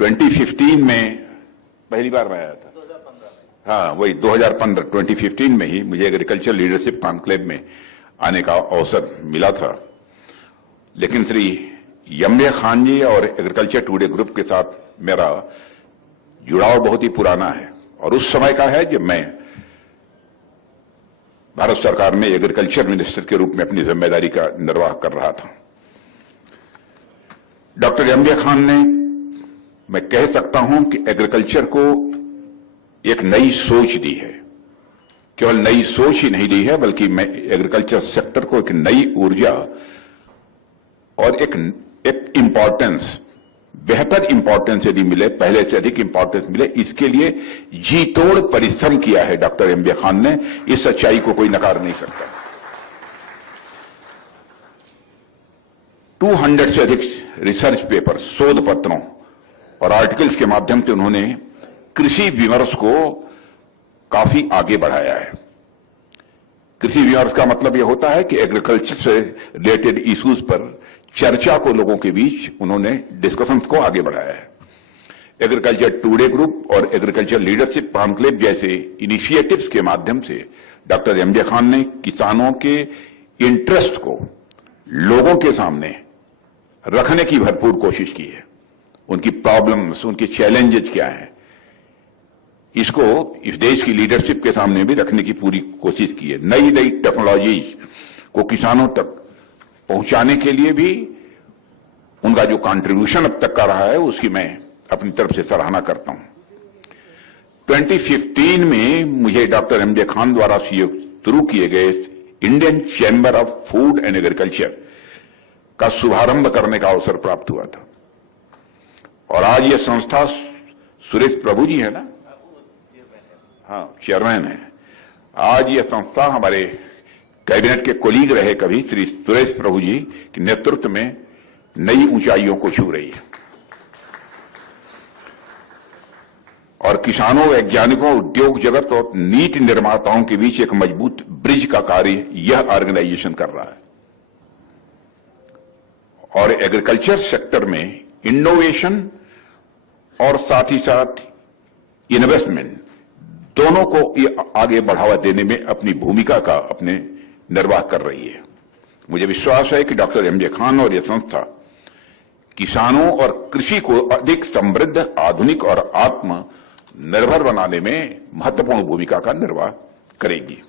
2015 में पहली बार मैं आया था। 2015 हाँ, वही 2015 में ही मुझे एग्रीकल्चर लीडरशिप कॉन्क्लेव में आने का अवसर मिला था। लेकिन श्री यम्या खान जी और एग्रीकल्चर टुडे ग्रुप के साथ मेरा जुड़ाव बहुत ही पुराना है और उस समय का है जब मैं भारत सरकार में एग्रीकल्चर मिनिस्टर के रूप में अपनी जिम्मेदारी का निर्वाह कर रहा था। डॉक्टर यम्या खान ने, मैं कह सकता हूं कि एग्रीकल्चर को एक नई सोच दी है। केवल नई सोच ही नहीं दी है बल्कि मैं एग्रीकल्चर सेक्टर को एक नई ऊर्जा और एक इंपॉर्टेंस, बेहतर इंपॉर्टेंस यदि मिले, पहले से अधिक इंपॉर्टेंस मिले, इसके लिए जी तोड़ परिश्रम किया है डॉक्टर यम्या खान ने। इस सच्चाई को कोई नकार नहीं सकता। 200 से अधिक रिसर्च पेपर, शोध पत्रों और आर्टिकल्स के माध्यम से उन्होंने कृषि विमर्श को काफी आगे बढ़ाया है। कृषि विमर्श का मतलब यह होता है कि एग्रीकल्चर से रिलेटेड इश्यूज पर चर्चा को लोगों के बीच उन्होंने डिस्कशंस को आगे बढ़ाया है। एग्रीकल्चर टुडे ग्रुप और एग्रीकल्चर लीडरशिप कॉन्क्लेव जैसे इनिशिएटिव्स के माध्यम से डॉक्टर यम्या खान ने किसानों के इंटरेस्ट को लोगों के सामने रखने की भरपूर कोशिश की है। उनकी प्रॉब्लम्स, उनके चैलेंजेस क्या हैं, इसको इस देश की लीडरशिप के सामने भी रखने की पूरी कोशिश की है। नई नई टेक्नोलॉजीज को किसानों तक पहुंचाने के लिए भी उनका जो कंट्रीब्यूशन अब तक का रहा है उसकी मैं अपनी तरफ से सराहना करता हूं। 2015 में मुझे डॉक्टर यम्या खान द्वारा शुरू किए गए Indian chamber of food and agriculture का शुभारंभ करने का अवसर प्राप्त हुआ था और आज ये संस्था, सुरेश प्रभु जी है ना, हाँ चेयरमैन है। आज ये संस्था हमारे कैबिनेट के कोलीग रहे कभी श्री सुरेश प्रभु जी के नेतृत्व में नई ऊंचाइयों को छू रही है और किसानों, वैज्ञानिकों, उद्योग जगत और नीति निर्माताओं के बीच एक मजबूत ब्रिज का कार्य यह ऑर्गेनाइजेशन कर रहा है। और एग्रीकल्चर सेक्टर में इनोवेशन और साथ ही साथ इन्वेस्टमेंट दोनों को ये आगे बढ़ावा देने में अपनी भूमिका का अपने निर्वाह कर रही है। मुझे विश्वास है कि डॉक्टर यम्या खान और यह संस्था किसानों और कृषि को अधिक समृद्ध, आधुनिक और आत्मनिर्भर बनाने में महत्वपूर्ण भूमिका का निर्वाह करेगी।